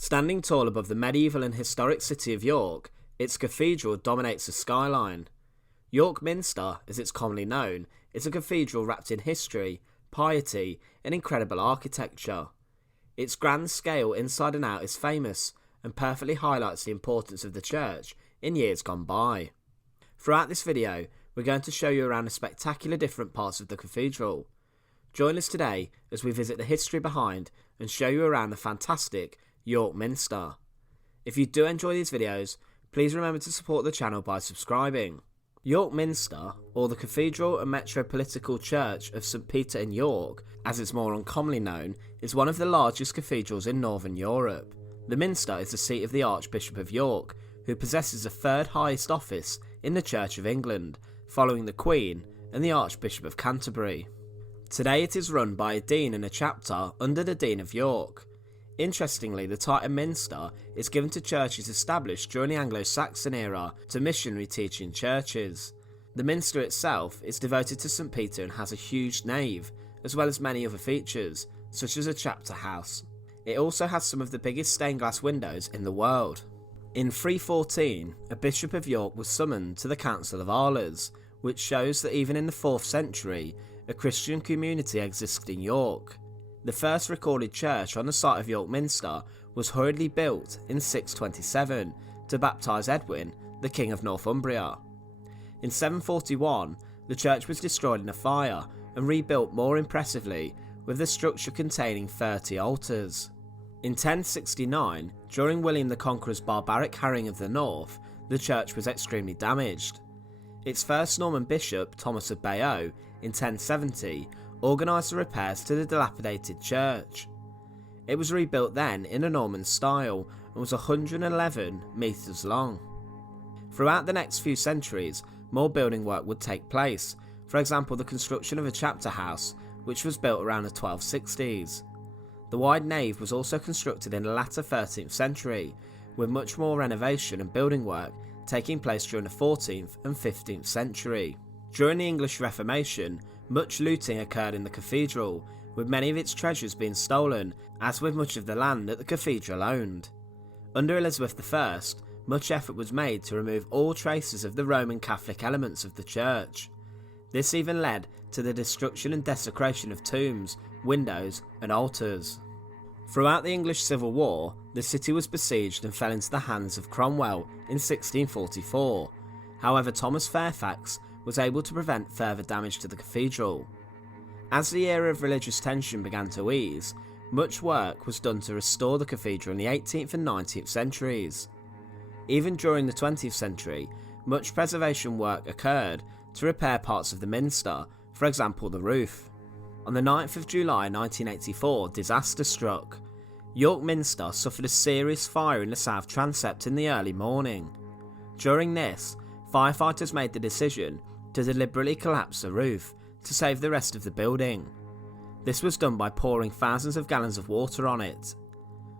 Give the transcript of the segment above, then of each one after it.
Standing tall above the medieval and historic city of York, its cathedral dominates the skyline. York Minster, as it's commonly known, is a cathedral wrapped in history, piety, and incredible architecture. Its grand scale inside and out is famous and perfectly highlights the importance of the church in years gone by. Throughout this video, we're going to show you around the spectacular different parts of the cathedral. Join us today as we visit the history behind and show you around the fantastic York Minster. If you do enjoy these videos, please remember to support the channel by subscribing. York Minster, or the Cathedral and Metropolitical Church of St Peter in York, as it's more uncommonly known, is one of the largest cathedrals in Northern Europe. The Minster is the seat of the Archbishop of York, who possesses the third highest office in the Church of England, following the Queen and the Archbishop of Canterbury. Today it is run by a dean and a chapter under the Dean of York. Interestingly, the title Minster is given to churches established during the Anglo-Saxon era to missionary teaching churches. The Minster itself is devoted to St Peter and has a huge nave, as well as many other features, such as a chapter house. It also has some of the biggest stained glass windows in the world. In 314, a Bishop of York was summoned to the Council of Arles, which shows that even in the 4th century, a Christian community existed in York. The first recorded church on the site of York Minster was hurriedly built in 627 to baptise Edwin, the King of Northumbria. In 741, the church was destroyed in a fire and rebuilt more impressively, with the structure containing 30 altars. In 1069, during William the Conqueror's barbaric harrying of the north, the church was extremely damaged. Its first Norman bishop, Thomas of Bayeux, in 1070, organised the repairs to the dilapidated church. It was rebuilt then in a Norman style and was 111 metres long. Throughout the next few centuries, more building work would take place, for example the construction of a chapter house, which was built around the 1260s. The wide nave was also constructed in the latter 13th century, with much more renovation and building work taking place during the 14th and 15th century. During the English Reformation, much looting occurred in the cathedral, with many of its treasures being stolen, as with much of the land that the cathedral owned. Under Elizabeth I, much effort was made to remove all traces of the Roman Catholic elements of the church. This even led to the destruction and desecration of tombs, windows and altars. Throughout the English Civil War, the city was besieged and fell into the hands of Cromwell in 1644. However, Thomas Fairfax was able to prevent further damage to the cathedral. As the era of religious tension began to ease, much work was done to restore the cathedral in the 18th and 19th centuries. Even during the 20th century, much preservation work occurred to repair parts of the minster, for example the roof. On the 9th of July 1984, disaster struck. York Minster suffered a serious fire in the south transept in the early morning. During this, firefighters made the decision to deliberately collapse the roof to save the rest of the building. This was done by pouring thousands of gallons of water on it.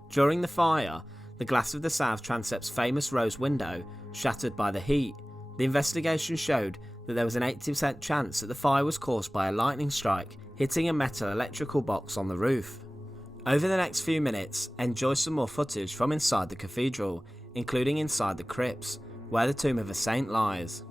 During the fire, the glass of the south transept's famous rose window shattered by the heat. The investigation showed that there was an 80% chance that the fire was caused by a lightning strike hitting a metal electrical box on the roof. Over the next few minutes, enjoy some more footage from inside the cathedral, including inside the crypts, where the tomb of a saint lies.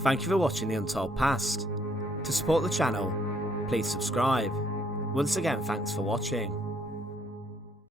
Thank you for watching The Untold Past. To support the channel, please subscribe. Once again, thanks for watching.